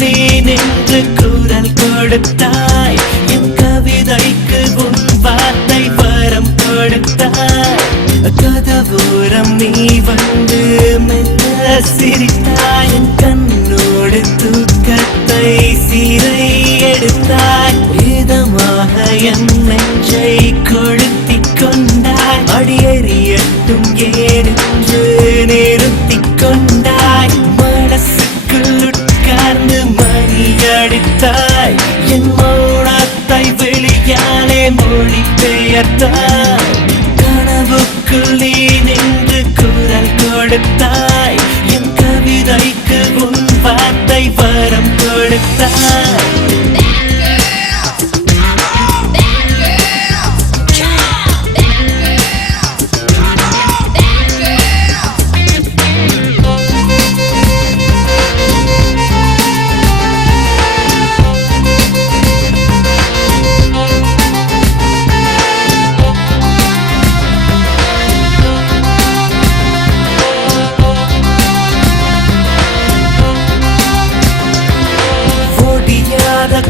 கனவுக்குள்ளே நின்று குரல் கொடுத்தாய் என் கவிதைக்கு உன் வார்த்தை வரம் கொடுத்தாய் கதவோரம் நீ வந்து மெல்ல சிரித்தாய் என் கண்ணோடு தூக்கத்தை சீரை எடுத்தாய் இதமாக என் நெஞ்சை கொளுத்திக் கொண்டாய் அடியறியட்டும் ஏனென்று நிறுத்திக் கொண்டாய் மனசுக்குள் உட்கார்ந்து மணி அடித்தாய் என் மௌனத்தை வெளியாலே மொழி பெயர்த்தாய் கனவுக்குள் நீ நின்று குரல் கொடுத்தாய் என் கவிதைக்கு உன் வார்த்தை வரம் கொடுத்தாய்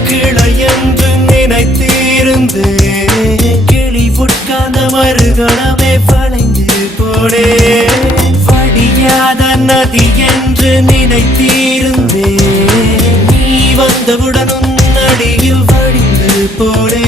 கிளை என்று நினைத்திருந்து கிளி உட்கார்ந்த மறுகணமே வளைந்து போனே வடியாத நதி என்று நினைத்திருந்தே நீ வந்தவுடன் உன் அடியில் வடிந்து போனே